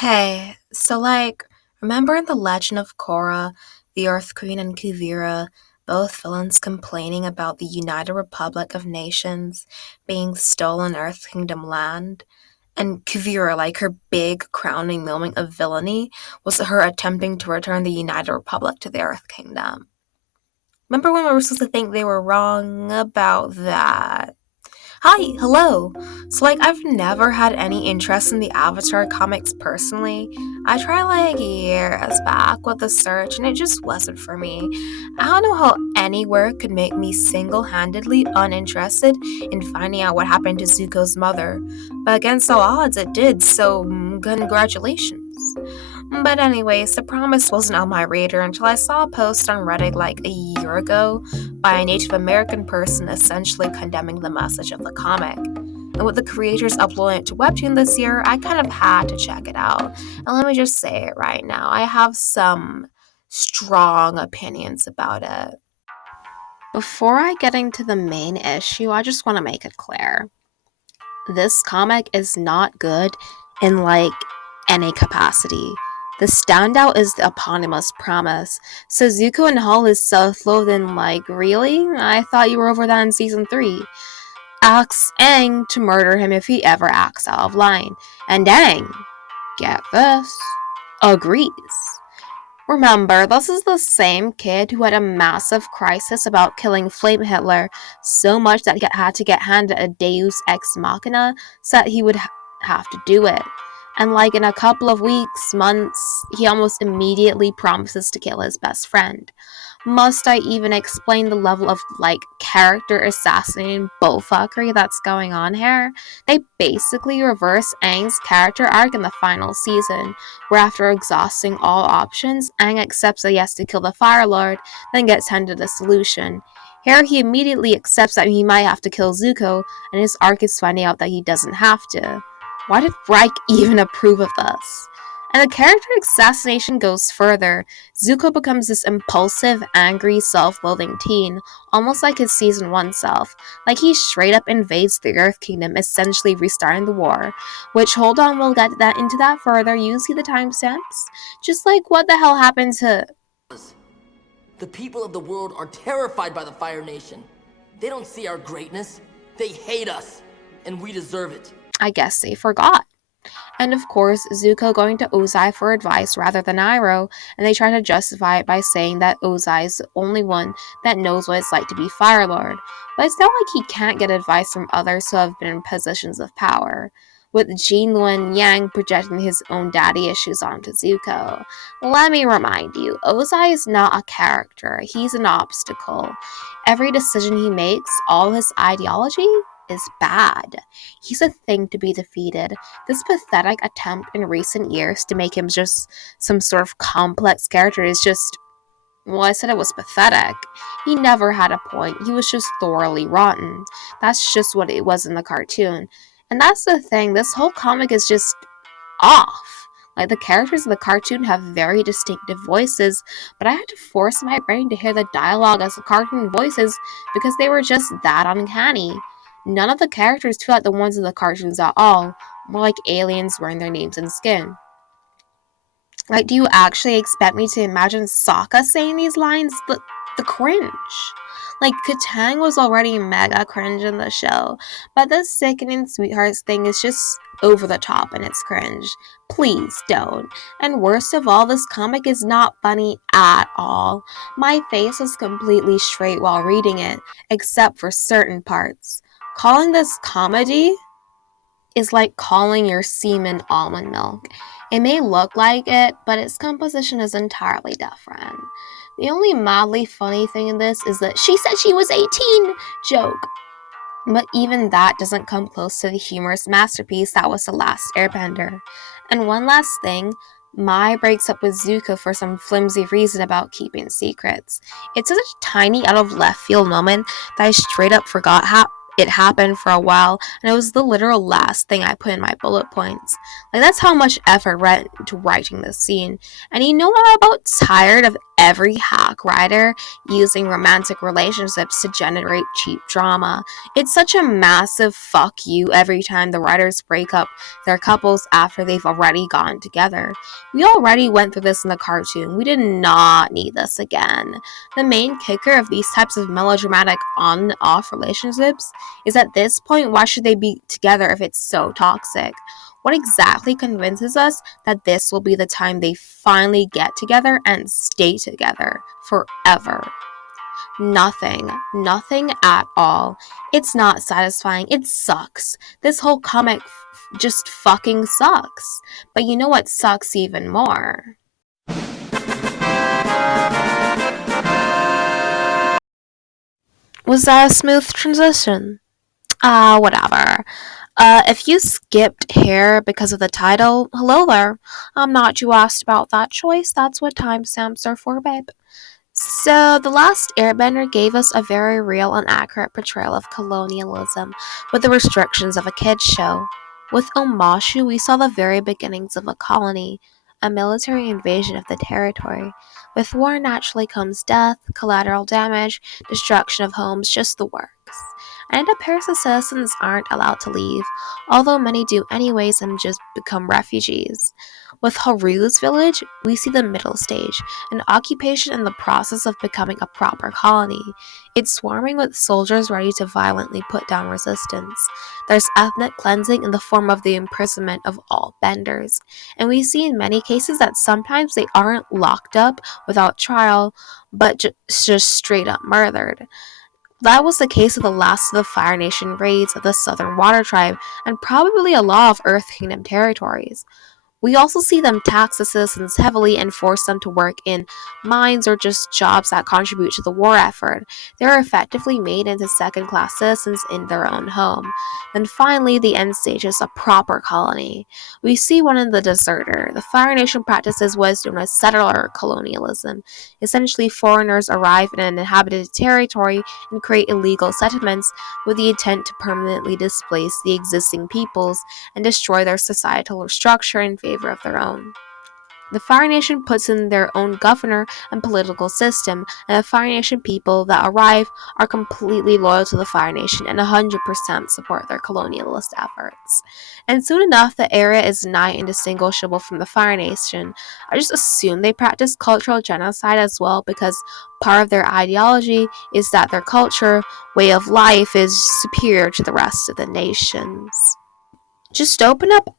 Hey, remember in The Legend of Korra, the Earth Queen and Kuvira, both villains complaining about the United Republic of Nations being stolen Earth Kingdom land? And Kuvira, her big crowning moment of villainy, was her attempting to return the United Republic to the Earth Kingdom. Remember when we were supposed to think they were wrong about that? Hi, hello. I've never had any interest in the Avatar comics personally. I tried years back with the search and it just wasn't for me. I don't know how any work could make me single handedly uninterested in finding out what happened to Zuko's mother. But against all odds, it did, so congratulations. But anyways, The Promise wasn't on my radar until I saw a post on Reddit a year ago by a Native American person essentially condemning the message of the comic. And with the creators uploading it to Webtoon this year, I kind of had to check it out. And let me just say it right now, I have some strong opinions about it. Before I get into the main issue, I just want to make it clear. This comic is not good in any capacity. The standout is the eponymous Promise. So Zuko and Hall is self-loathing really? I thought you were over that in season 3. Asks Aang to murder him if he ever acts out of line. And Aang, get this, agrees. Remember, this is the same kid who had a massive crisis about killing Flame Hitler so much that he had to get handed a Deus Ex Machina so that he would have to do it. And in a couple of weeks, months, he almost immediately promises to kill his best friend. Must I even explain the level of character assassinating bullfuckery that's going on here? They basically reverse Aang's character arc in the final season, where after exhausting all options, Aang accepts that he has to kill the Fire Lord, then gets handed a solution. Here he immediately accepts that he might have to kill Zuko, and his arc is finding out that he doesn't have to. Why did Bryke even approve of this? And the character assassination goes further. Zuko becomes this impulsive, angry, self-loathing teen, almost like his season 1 self. He straight up invades the Earth Kingdom, essentially restarting the war. Which, hold on, we'll get into that further. You see the timestamps? Just what the hell happened to... The people of the world are terrified by the Fire Nation. They don't see our greatness. They hate us. And we deserve it. I guess they forgot. And of course, Zuko going to Ozai for advice rather than Iroh, and they try to justify it by saying that Ozai is the only one that knows what it's like to be Fire Lord. But it's not like he can't get advice from others who have been in positions of power, with Gene Luen Yang projecting his own daddy issues onto Zuko. Let me remind you, Ozai is not a character, he's an obstacle. Every decision he makes, all his ideology, is bad. He's a thing to be defeated. This pathetic attempt in recent years to make him just some sort of complex character is just... Well, I said it was pathetic. He never had a point. He was just thoroughly rotten. That's just what it was in the cartoon. And that's the thing, this whole comic is just off. The characters in the cartoon have very distinctive voices, but I had to force my brain to hear the dialogue as the cartoon voices because they were just that uncanny. None of the characters feel like the ones in the cartoons at all, more like aliens wearing their names and skin. Do you actually expect me to imagine Sokka saying these lines? The cringe. Katang was already mega cringe in the show, but the sickening sweethearts thing is just over the top and it's cringe. Please don't. And worst of all, this comic is not funny at all. My face was completely straight while reading it, except for certain parts. Calling this comedy is like calling your semen almond milk. It may look like it, but its composition is entirely different. The only mildly funny thing in this is that she said she was 18 joke. But even that doesn't come close to the humorous masterpiece that was The Last Airbender. And one last thing, Mai breaks up with Zuko for some flimsy reason about keeping secrets. It's such a tiny out of left field moment that I straight up forgot it happened for a while, and it was the literal last thing I put in my bullet points. Like, that's how much effort went into writing this scene. And you know, I'm about tired of every hack writer using romantic relationships to generate cheap drama. It's such a massive fuck you every time the writers break up their couples after they've already gotten together. We already went through this in the cartoon. We did not need this again. The main kicker of these types of melodramatic on and off relationships is at this point, why should they be together if it's so toxic? What exactly convinces us that this will be the time they finally get together and stay together forever? Nothing. Nothing at all. It's not satisfying. It sucks. This whole comic just fucking sucks. But you know what sucks even more? Was that a smooth transition? Whatever. If you skipped here because of the title, hello there. I'm not too asked about that choice. That's what timestamps are for, babe. So, The Last Airbender gave us a very real and accurate portrayal of colonialism with the restrictions of a kids' show. With Omashu, we saw the very beginnings of a colony, a military invasion of the territory. With war naturally comes death, collateral damage, destruction of homes, just the works. And it appears the citizens aren't allowed to leave, although many do anyways and just become refugees. With Haru's village, we see the middle stage, an occupation in the process of becoming a proper colony. It's swarming with soldiers ready to violently put down resistance. There's ethnic cleansing in the form of the imprisonment of all benders. And we see in many cases that sometimes they aren't locked up without trial, but just straight up murdered. That was the case of the last of the Fire Nation raids of the Southern Water Tribe, and probably a law of Earth Kingdom territories. We also see them tax the citizens heavily and force them to work in mines or just jobs that contribute to the war effort. They are effectively made into second-class citizens in their own home. Then finally, the end stage is a proper colony. We see one in the deserter. The Fire Nation practices what is known as settler colonialism. Essentially, foreigners arrive in an inhabited territory and create illegal settlements with the intent to permanently displace the existing peoples and destroy their societal structure in favor of their own. The Fire Nation puts in their own governor and political system, and the Fire Nation people that arrive are completely loyal to the Fire Nation and 100% support their colonialist efforts. And soon enough, the area is nigh indistinguishable from the Fire Nation. I just assume they practice cultural genocide as well because part of their ideology is that their culture, way of life, is superior to the rest of the nations. Just open up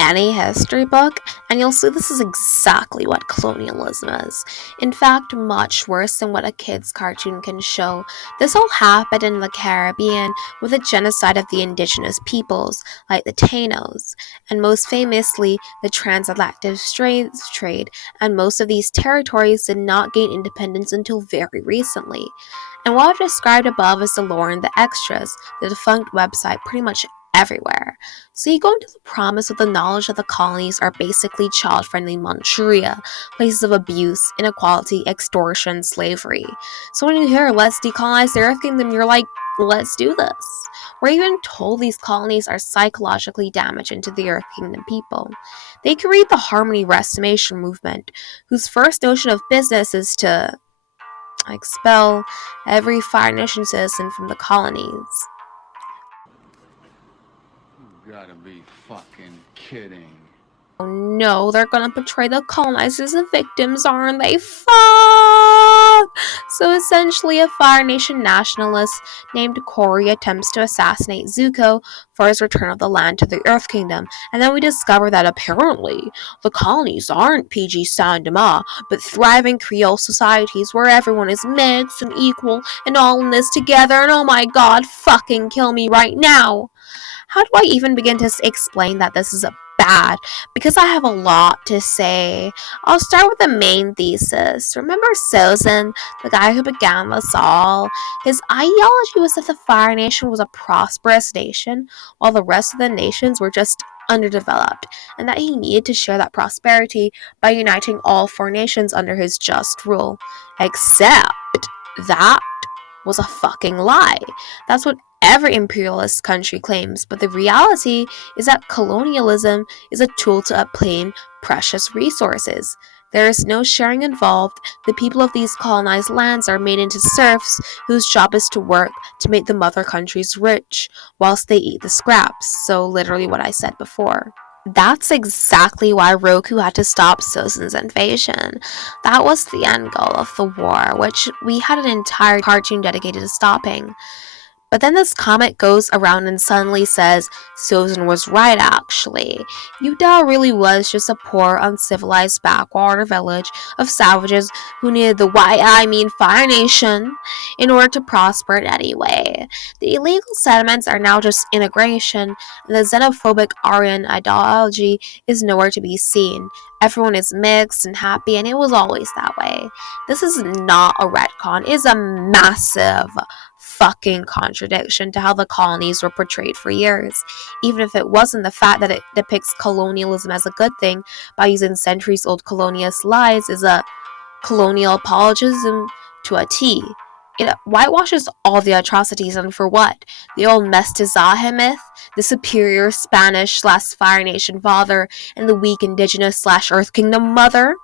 any history book and you'll see this is exactly what colonialism is. In fact, much worse than what a kid's cartoon can show. This all happened in the Caribbean with the genocide of the indigenous peoples, like the Tainos, and most famously, the transatlantic slave trade, and most of these territories did not gain independence until very recently. And what I've described above is the lore and the extras, the defunct website pretty much everywhere. So you go into the promise with the knowledge that the colonies are basically child-friendly Manchuria, places of abuse, inequality, extortion, slavery. So when you hear, let's decolonize the Earth Kingdom, you're like, let's do this. We're even told these colonies are psychologically damaging to the Earth Kingdom people. They create the Harmony Restoration movement, whose first notion of business is to expel every Fire Nation citizen from the colonies. You gotta be fucking kidding. Oh no, they're gonna portray the colonizers as victims, aren't they? Fuck! So essentially, a Fire Nation nationalist named Cory attempts to assassinate Zuko for his return of the land to the Earth Kingdom, and then we discover that apparently the colonies aren't PG Saint-Domingue, but thriving Creole societies where everyone is mixed and equal and all in this together, and oh my god, fucking kill me right now! How do I even begin to explain that this is bad? Because I have a lot to say. I'll start with the main thesis. Remember Sozin, the guy who began this all? His ideology was that the Fire Nation was a prosperous nation, while the rest of the nations were just underdeveloped, and that he needed to share that prosperity by uniting all four nations under his just rule. Except that was a fucking lie. That's what every imperialist country claims, but the reality is that colonialism is a tool to obtain precious resources. There is no sharing involved. The people of these colonized lands are made into serfs whose job is to work to make the mother countries rich, whilst they eat the scraps. So literally what I said before. That's exactly why Roku had to stop Sozin's invasion. That was the end goal of the war, which we had an entire cartoon dedicated to stopping. But then this comic goes around and suddenly says Sozin was right actually. Udao really was just a poor, uncivilized backwater village of savages who needed the Fire Nation in order to prosper in any way. The illegal settlements are now just integration, and the xenophobic Aryan ideology is nowhere to be seen. Everyone is mixed and happy, and it was always that way. This is not a retcon, it is a massive fucking contradiction to how the colonies were portrayed for years, even if it wasn't the fact that it depicts colonialism as a good thing by using centuries-old colonialist lies as a colonial apologism to a T. It whitewashes all the atrocities, and for what? The old mestizaje myth? The superior Spanish/Fire Nation father and the weak indigenous/Earth Kingdom mother?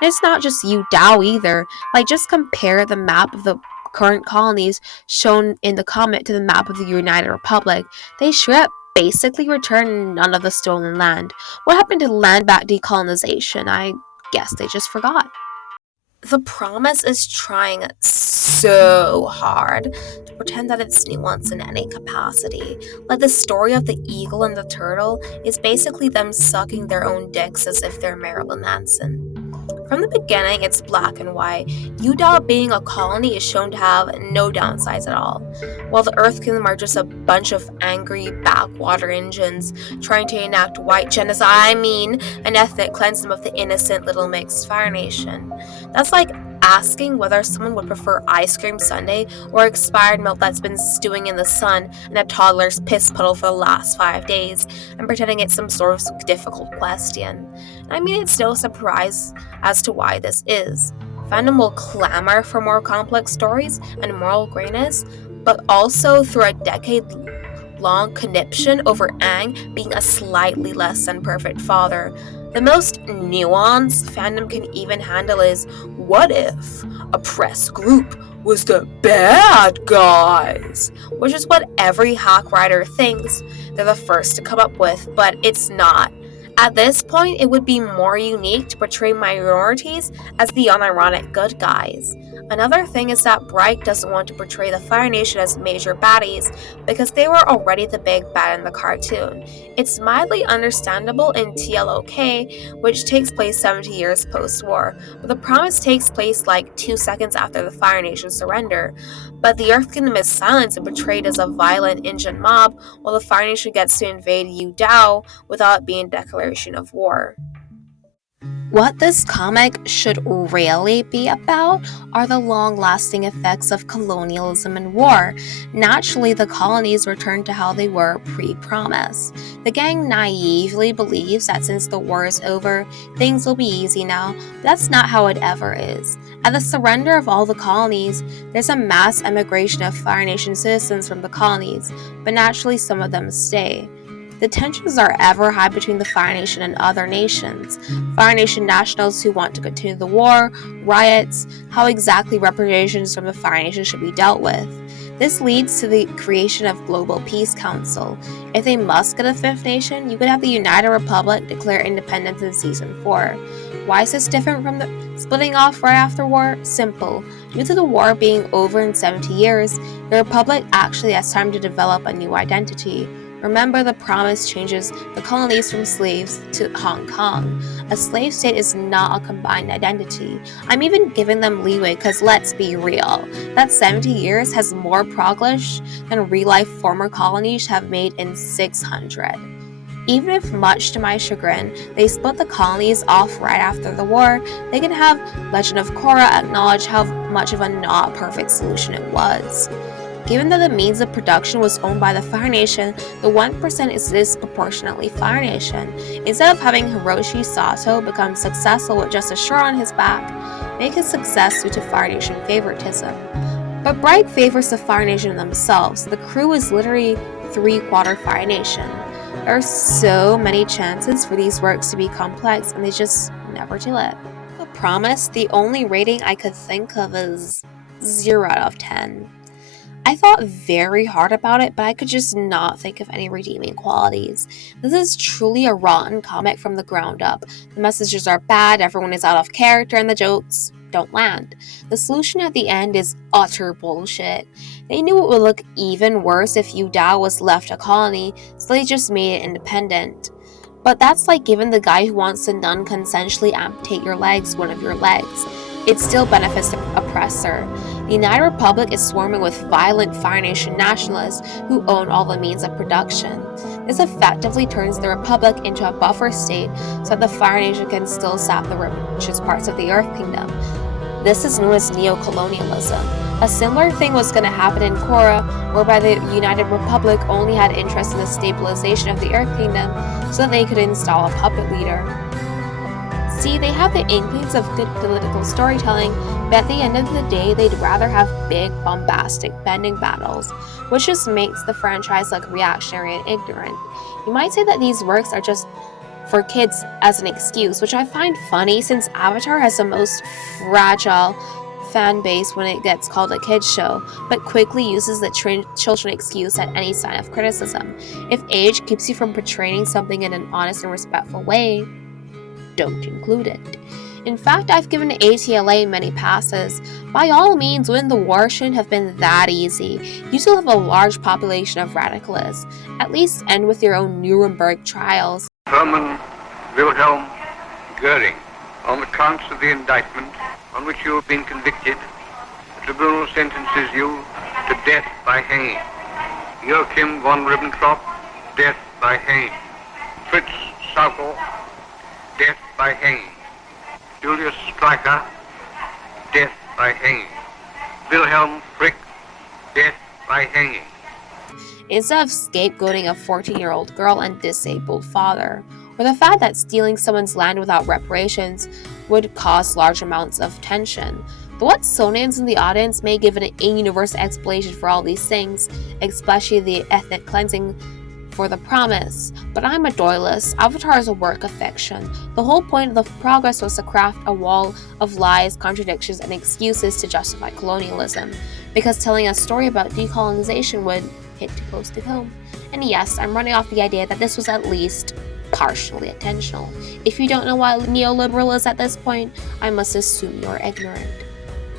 And it's not just Udao either. Like, just compare the map of the current colonies shown in the comic to the map of the United Republic. They straight up basically return none of the stolen land. What happened to land back decolonization? I guess they just forgot. The Promise is trying so hard to pretend that it's nuanced in any capacity. Like the story of the eagle and the turtle is basically them sucking their own dicks as if they're Marilyn Manson. From the beginning, it's black and white. Udao being a colony is shown to have no downsides at all, while the Earth Kingdom are just a bunch of angry backwater engines trying to enact white genocide, an ethnic cleansing of the innocent little mixed Fire Nation. That's like asking whether someone would prefer ice cream sundae or expired milk that's been stewing in the sun and a toddler's piss puddle for the last 5 days, and pretending it's some sort of difficult question. It's no surprise as to why this is. Fandom will clamor for more complex stories and moral grayness, but also through a decade-long conniption over Aang being a slightly less than perfect father. The most nuanced fandom can even handle is, what if a press group was the bad guys? Which is what every hack writer thinks they're the first to come up with, but it's not. At this point, it would be more unique to portray minorities as the unironic good guys. Another thing is that Bryke doesn't want to portray the Fire Nation as major baddies because they were already the big bad in the cartoon. It's mildly understandable in TLOK, which takes place 70 years post-war, but the Promise takes place like 2 seconds after the Fire Nation surrender. But the Earth Kingdom is silenced and portrayed as a violent Indian mob, while the Fire Nation gets to invade Udao without it being a declaration of war. What this comic should really be about are the long-lasting effects of colonialism and war. Naturally, the colonies return to how they were pre-Promise. The gang naively believes that since the war is over, things will be easy now, but that's not how it ever is. At the surrender of all the colonies, there's a mass emigration of Fire Nation citizens from the colonies, but naturally some of them stay. The tensions are ever high between the Fire Nation and other nations. Fire Nation nationals who want to continue the war, riots, how exactly reparations from the Fire Nation should be dealt with. This leads to the creation of Global Peace Council. If they must get a fifth nation, you could have the United Republic declare independence in Season 4. Why is this different from the splitting off right after war? Simple. Due to the war being over in 70 years, the Republic actually has time to develop a new identity. Remember, the Promise changes the colonies from slaves to Hong Kong. A slave state is not a combined identity. I'm even giving them leeway because let's be real. That 70 years has more progress than real-life former colonies have made in 600. Even if, much to my chagrin, they split the colonies off right after the war, they can have Legend of Korra acknowledge how much of a not perfect solution it was. Given that the means of production was owned by the Fire Nation, the 1% is disproportionately Fire Nation. Instead of having Hiroshi Sato become successful with just a shirt on his back, make his success due to Fire Nation favoritism. But Bryke favors the Fire Nation themselves. The crew is literally 3/4 Fire Nation. There are so many chances for these works to be complex, and they just never do it. The Promise, the only rating I could think of is 0 out of 10. I thought very hard about it, but I could just not think of any redeeming qualities. This is truly a rotten comic from the ground up. The messages are bad, everyone is out of character, and the jokes don't land. The solution at the end is utter bullshit. They knew it would look even worse if Udao was left a colony, so they just made it independent. But that's like giving the guy who wants to non-consensually amputate your legs one of your legs. It still benefits the oppressor. The United Republic is swarming with violent Fire Nation nationalists who own all the means of production. This effectively turns the Republic into a buffer state so that the Fire Nation can still sap the richest parts of the Earth Kingdom. This is known as neocolonialism. A similar thing was going to happen in Korra, whereby the United Republic only had interest in the stabilization of the Earth Kingdom so that they could install a puppet leader. See, they have the inklings of good political storytelling, but at the end of the day, they'd rather have big, bombastic, bending battles, which just makes the franchise look reactionary and ignorant. You might say that these works are just for kids as an excuse, which I find funny since Avatar has the most fragile fan base when it gets called a kids show, but quickly uses the children excuse at any sign of criticism. If age keeps you from portraying something in an honest and respectful way, don't include it. In fact, I've given ATLA many passes. By all means, winning the war shouldn't have been that easy. You still have a large population of radicalists. At least end with your own Nuremberg trials. Hermann Wilhelm Goering, on the counts of the indictment on which you have been convicted, the tribunal sentences you to death by hanging. Joachim von Ribbentrop, death by hanging. Fritz Saukel, death by hanging. Julius Streicher, death by hanging. Wilhelm Frick, death by hanging. Instead of scapegoating a 14-year-old girl and disabled father, or the fact that stealing someone's land without reparations would cause large amounts of tension. The Watsonians in the audience may give an universal explanation for all these things, especially the ethnic cleansing for the Promise, but I'm a doylist. Avatar is a work of fiction. The whole point of the progress was to craft a wall of lies, contradictions, and excuses to justify colonialism, because telling a story about decolonization would hit too close to home. And yes, I'm running off the idea that this was at least partially intentional. If you don't know what neoliberal is at this point, I must assume you're ignorant.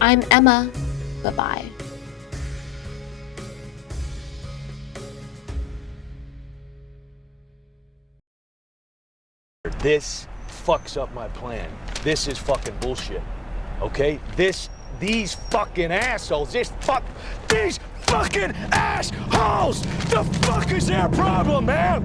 I'm Emma. Bye-bye. This fucks up my plan. This is fucking bullshit. Okay? These fucking assholes, these fucking assholes! The fuck is their problem, man?